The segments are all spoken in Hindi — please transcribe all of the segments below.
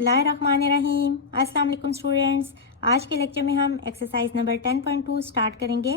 बिस्मिल्लाहिर्रहमानिर्रहीम। अस्सलाम वालेकुम स्टूडेंट्स। आज के लेक्चर में हम एक्सरसाइज नंबर 10.2 स्टार्ट करेंगे।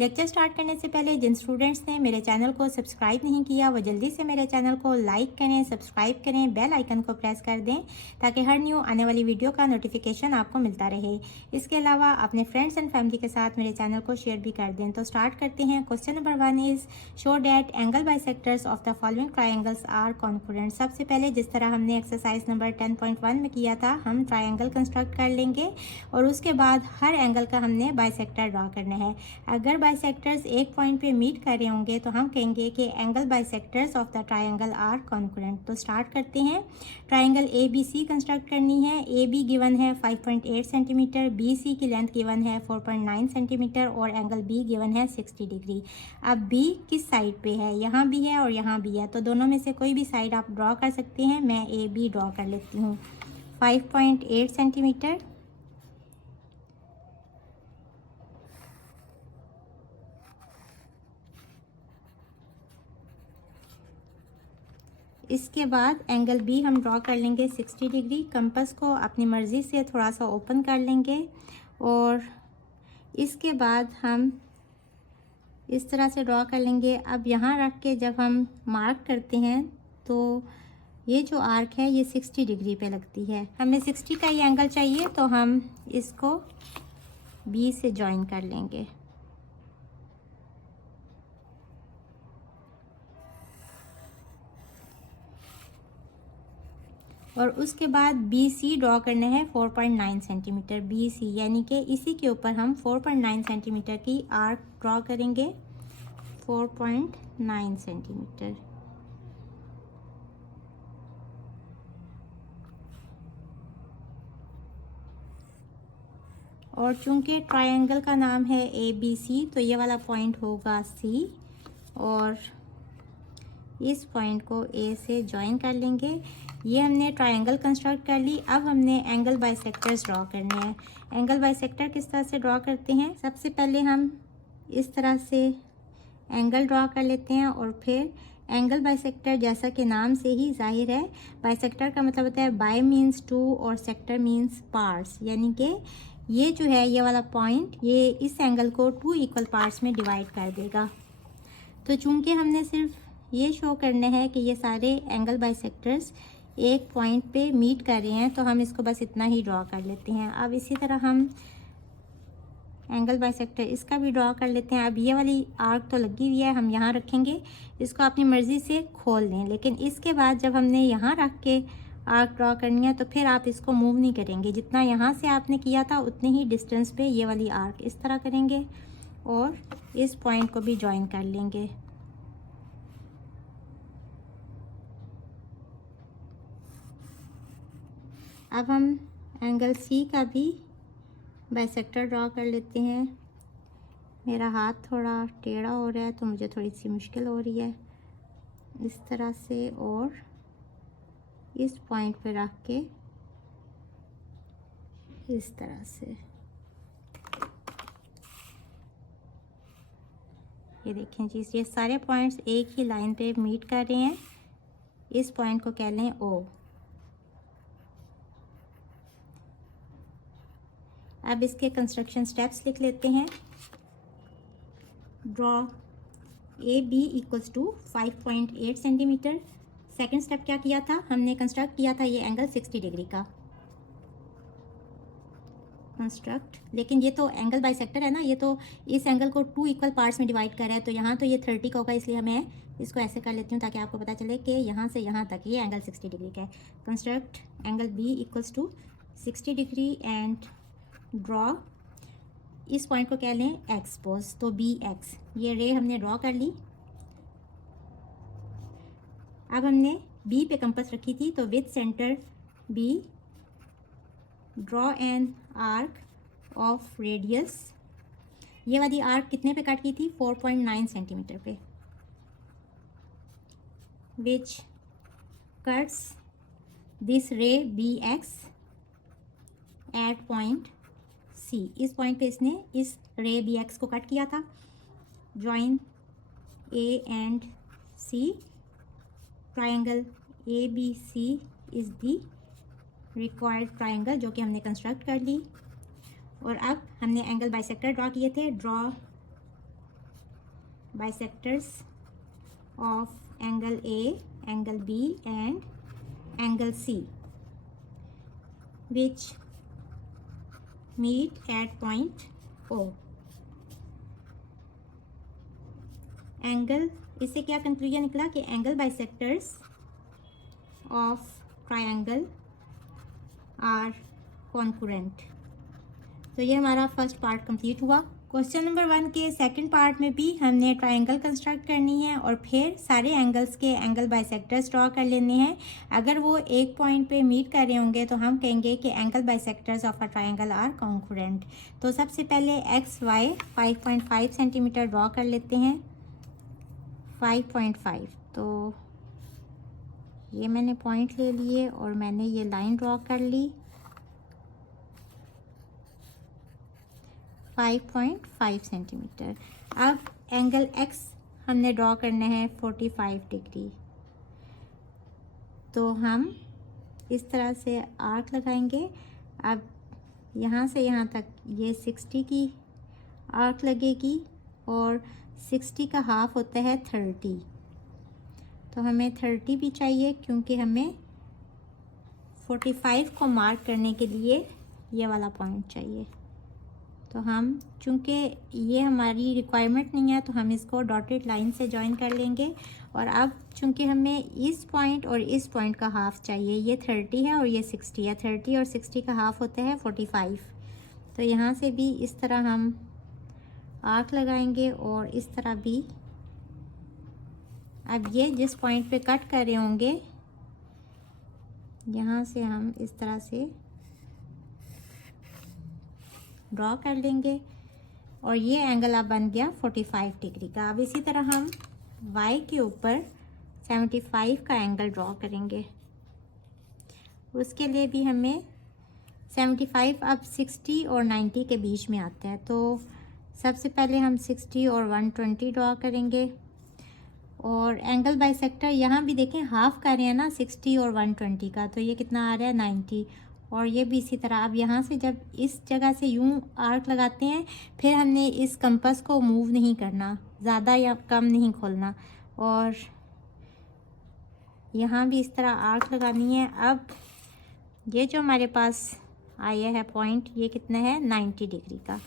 लेक्चर स्टार्ट करने से पहले जिन स्टूडेंट्स ने मेरे चैनल को सब्सक्राइब नहीं किया वो जल्दी से मेरे चैनल को लाइक करें, सब्सक्राइब करें, बेल आइकन को प्रेस कर दें ताकि हर न्यू आने वाली वीडियो का नोटिफिकेशन आपको मिलता रहे। इसके अलावा अपने फ्रेंड्स एंड फैमिली के साथ मेरे चैनल को शेयर भी कर दें। तो स्टार्ट करते हैं। Question number 1 is show that angle bisectors of the following triangles are congruent. सबसे पहले जिस तरह हमने एक्सरसाइज नंबर 10.1 में किया था, हम ट्राइंगल कंस्ट्रक्ट कर लेंगे और उसके बाद हर एंगल का हमने बाइसेक्टर ड्रॉ करना है। अगर बाइसेक्टर्स एक पॉइंट पे मीट कर रहे होंगे तो हम कहेंगे कि angle bisectors of the triangle are congruent. तो स्टार्ट करते हैं। Triangle A B C construct करनी है। ए बी गिवन है 5.8 सेंटीमीटर, बी सी की लेंथ गिवन है 4.9 सेंटीमीटर और एंगल बी गिवन है 60 डिग्री। अब बी किस साइड पे है? यहाँ भी है और यहाँ भी है, तो दोनों में से कोई भी साइड आप ड्रॉ कर सकते हैं। मैं ए बी ड्रॉ कर लेती हूँ। 5.8 सेंटीमीटर, इसके बाद एंगल बी हम ड्रॉ कर लेंगे 60 डिग्री। कंपास को अपनी मर्ज़ी से थोड़ा सा ओपन कर लेंगे और इसके बाद हम इस तरह से ड्रॉ कर लेंगे। अब यहाँ रख के जब हम मार्क करते हैं तो ये जो आर्क है ये 60 डिग्री पे लगती है। हमें 60 का ये एंगल चाहिए तो हम इसको बी से जॉइन कर लेंगे। और उसके बाद बी सी ड्रॉ करना है 4.9 सेंटीमीटर। बी सी यानी कि इसी के ऊपर हम 4.9 सेंटीमीटर की आर्क ड्रॉ करेंगे। 4.9 सेंटीमीटर। और चूंकि ट्रायंगल का नाम है ए बी सी तो ये वाला पॉइंट होगा सी और इस पॉइंट को ए से ज्वाइन कर लेंगे। ये हमने ट्रायंगल कंस्ट्रक्ट कर ली। अब हमने एंगल बाइसेक्टर्स ड्रॉ करने हैं। एंगल बाइसेक्टर किस तरह से ड्रॉ करते हैं? सबसे पहले हम इस तरह से एंगल ड्रॉ कर लेते हैं और फिर एंगल बाइसेक्टर, जैसा कि नाम से ही जाहिर है, बाइसेक्टर का मतलब होता है बाय मीन्स टू और सेक्टर मीन्स पार्ट्स, यानी कि ये जो है ये वाला पॉइंट ये इस एंगल को 2 इक्वल पार्ट्स में डिवाइड कर देगा। तो चूंकि हमने सिर्फ ये शो करना है कि ये सारे एंगल बाइसेक्टर्स एक पॉइंट पे मीट कर रहे हैं तो हम इसको बस इतना ही ड्रॉ कर लेते हैं। अब इसी तरह हम एंगल बाइसेक्टर इसका भी ड्रॉ कर लेते हैं। अब ये वाली आर्क तो लगी हुई है, हम यहाँ रखेंगे, इसको अपनी मर्ज़ी से खोल दें। लेकिन इसके बाद जब हमने यहाँ रख के आर्क ड्रॉ करनी है तो फिर आप इसको मूव नहीं करेंगे। जितना यहाँ से आपने किया था उतने ही डिस्टेंस पे ये वाली आर्क इस तरह करेंगे और इस पॉइंट को भी ज्वाइन कर लेंगे। अब हम एंगल सी का भी बाइसेक्टर ड्रॉ कर लेते हैं। मेरा हाथ थोड़ा टेढ़ा हो रहा है तो मुझे थोड़ी सी मुश्किल हो रही है। इस तरह से और इस पॉइंट पे रख के इस तरह से ये देखें जी, ये सारे पॉइंट्स एक ही लाइन पे मीट कर रहे हैं। इस पॉइंट को कह लें ओ। अब इसके कंस्ट्रक्शन स्टेप्स लिख लेते हैं। Draw A B equals to 5.8 centimetre. Second step क्या किया था? हमने कंस्ट्रक्ट किया था ये एंगल 60 डिग्री का कंस्ट्रक्ट। लेकिन ये तो एंगल बाइसेक्टर है ना, ये तो इस एंगल को 2 इक्वल पार्ट्स में डिवाइड कर रहा है, तो यहाँ तो ये 30 का होगा, इसलिए मैं इसको ऐसे कर लेती हूँ ताकि आपको पता चले कि यहाँ से यहाँ तक ये एंगल 60 डिग्री का है। Construct angle B equals to 60 degree and draw, इस पॉइंट को कह लें एक्स पोज, तो बी एक्स। ये रे हमने ड्रॉ कर ली। अब हमने बी पे कंपास रखी थी तो with centre B draw an arc of radius. ये वाली आर्क कितने पे कट की थी? 4.9 सेंटीमीटर पे। Which cuts this ray B X at point C. इस पॉइंट पे इसने इस रे बी एक्स को कट किया था। Join A and C. Triangle A B C is the required triangle जो कि हमने कंस्ट्रक्ट कर ली। और अब हमने एंगल बाइसेक्टर ड्रॉ किए थे। Draw bisectors of angle A, angle B and angle C which meet at point O. Angle, इससे क्या कंक्लूजन निकला कि angle bisectors of triangle are concurrent. तो ये हमारा फर्स्ट पार्ट कंप्लीट हुआ। क्वेश्चन नंबर 1 के सेकंड पार्ट में भी हमने ट्रायंगल कंस्ट्रक्ट करनी है और फिर सारे एंगल्स के एंगल बाइसेक्टर्स ड्रॉ कर लेने हैं। अगर वो एक पॉइंट पे मीट कर रहे होंगे तो हम कहेंगे कि angle bisectors of a triangle are concurrent. तो सबसे पहले एक्स वाई 5.5 सेंटीमीटर ड्रॉ कर लेते हैं। 5.5, तो ये मैंने पॉइंट ले लिए और मैंने ये लाइन ड्रॉ कर ली 5.5 सेंटीमीटर। अब एंगल एक्स हमने ड्रॉ करना है 45 डिग्री। तो हम इस तरह से आर्क लगाएंगे। अब यहाँ से यहाँ तक ये 60 की आर्क लगेगी और 60 का हाफ होता है 30। तो हमें 30 भी चाहिए क्योंकि हमें 45 को मार्क करने के लिए ये वाला पॉइंट चाहिए। तो हम चूँकि ये हमारी रिक्वायरमेंट नहीं है तो हम इसको डॉटेड लाइन से ज्वाइन कर लेंगे। और अब चूँकि हमें इस पॉइंट और इस पॉइंट का हाफ चाहिए, ये 30 है और ये 60 है। 30 और 60 का हाफ होता है 45। तो यहाँ से भी इस तरह हम आर्क लगाएंगे और इस तरह भी। अब ये जिस पॉइंट पे कट कर रहे होंगे यहाँ से हम इस तरह से ड्रॉ कर लेंगे और ये एंगल अब बन गया 45 डिग्री का। अब इसी तरह हम y के ऊपर 75 का एंगल ड्रॉ करेंगे। उसके लिए भी हमें 75 अब 60 और 90 के बीच में आता है। तो सबसे पहले हम 60 और 120 ड्रॉ करेंगे। और एंगल बाइसेक्टर यहाँ भी देखें हाफ कर रहे हैं ना 60 और 120 का, तो ये कितना आ रहा है 90। और ये भी इसी तरह। अब यहाँ से जब इस जगह से यूं आर्क लगाते हैं फिर हमने इस कंपास को मूव नहीं करना, ज़्यादा या कम नहीं खोलना। और यहाँ भी इस तरह आर्क लगानी है। अब ये जो हमारे पास आया है पॉइंट, ये कितना है 90 डिग्री का।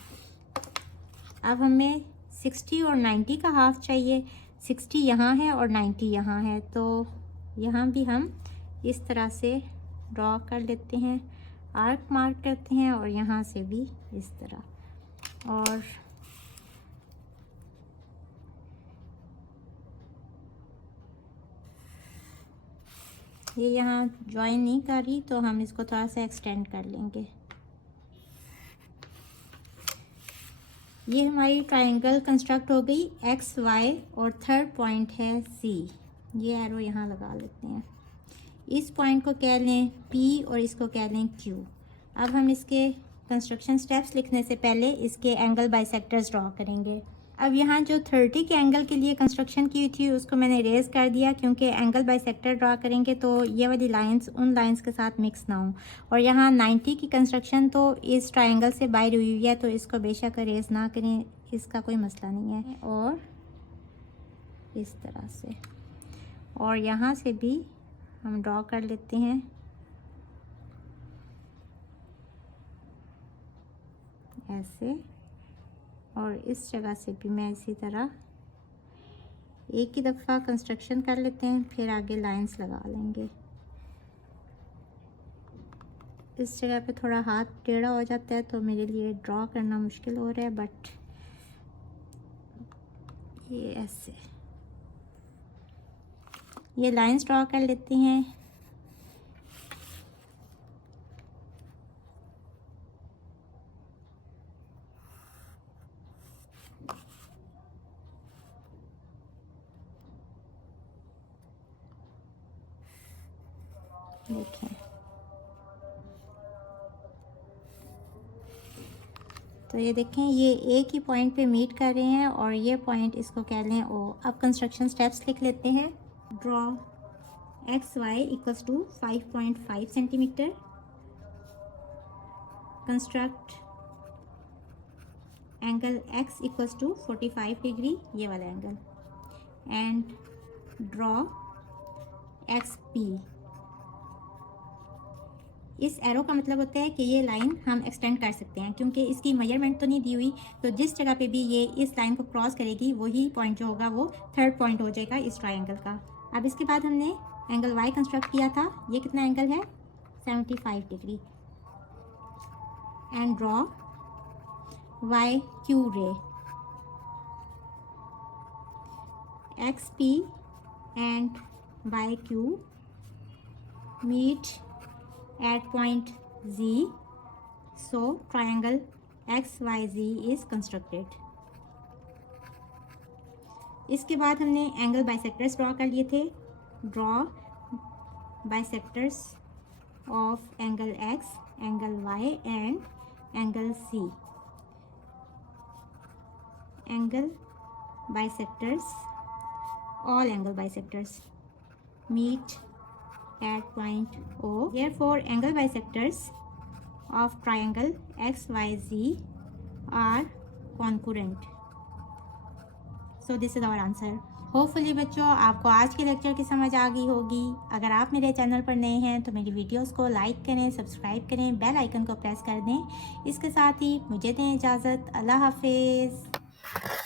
अब हमें 60 और 90 का हाफ चाहिए। 60 यहाँ है और 90 यहाँ है। तो यहाँ भी हम इस तरह से ड्रॉ कर लेते हैं, आर्क मार्क करते हैं और यहाँ से भी इस तरह। और ये यहाँ ज्वाइन नहीं कर रही तो हम इसको थोड़ा सा एक्सटेंड कर लेंगे। ये हमारी ट्रायंगल कंस्ट्रक्ट हो गई एक्स वाई और थर्ड पॉइंट है सी। ये एरो यहाँ लगा लेते हैं। इस पॉइंट को कह लें पी और इसको कह लें क्यू। अब हम इसके कंस्ट्रक्शन स्टेप्स लिखने से पहले इसके एंगल बाइसेक्टर्स ड्रॉ करेंगे। अब यहाँ जो 30 के एंगल के लिए कंस्ट्रक्शन की थी उसको मैंने इरेज कर दिया क्योंकि एंगल बाइसेक्टर ड्रॉ करेंगे तो ये वाली लाइंस उन लाइंस के साथ मिक्स ना हो। और यहाँ 90 की कंस्ट्रक्शन तो इस ट्रायंगल से बाहर हुई हुई है तो इसको बेशक इरेज ना करें, इसका कोई मसला नहीं है। और इस तरह से, और यहाँ से भी हम ड्रॉ कर लेते हैं ऐसे। और इस जगह से भी मैं इसी तरह एक ही दफ़ा कंस्ट्रक्शन कर लेते हैं, फिर आगे लाइंस लगा लेंगे। इस जगह पे थोड़ा हाथ टेढ़ा हो जाता है तो मेरे लिए ड्रॉ करना मुश्किल हो रहा है, बट ये ऐसे ये लाइंस ड्रॉ कर लेते हैं। देखें तो ये देखें ये एक ही पॉइंट पे मीट कर रहे हैं और ये पॉइंट इसको कह लें ओ। अब कंस्ट्रक्शन स्टेप्स लिख लेते हैं। Draw X Y equals to 5.5 centimetre construct angle x equals to 45 degree, ये वाला एंगल, एंड ड्रॉ XP। इस एरो का मतलब होता है कि ये लाइन हम एक्सटेंड कर सकते हैं, क्योंकि इसकी मेजरमेंट तो नहीं दी हुई, तो जिस जगह पे भी ये इस लाइन को क्रॉस करेगी वही पॉइंट जो होगा वो थर्ड पॉइंट हो जाएगा इस ट्रायंगल का। अब इसके बाद हमने एंगल y कंस्ट्रक्ट किया था, ये कितना एंगल है 75 डिग्री, एंड ड्रॉ YQ रे, XP and YQ meet at point Z, so triangle XYZ is constructed। इसके बाद हमने एंगल बाइसेक्टर्स ड्रॉ कर लिए थे। Draw bisectors of angle X, angle Y and angle C। Angle bisectors, all angle bisectors meet at point O. Therefore, angle bisectors of triangle XYZ are concurrent. So this is our answer. Hopefully बच्चों आपको आज के लेक्चर की समझ आ गई होगी। अगर आप मेरे चैनल पर नए हैं तो मेरी वीडियोस को लाइक करें, सब्सक्राइब करें, बेल आइकन को प्रेस कर दें। इसके साथ ही मुझे दें इजाज़त। अल्लाह हाफिज़।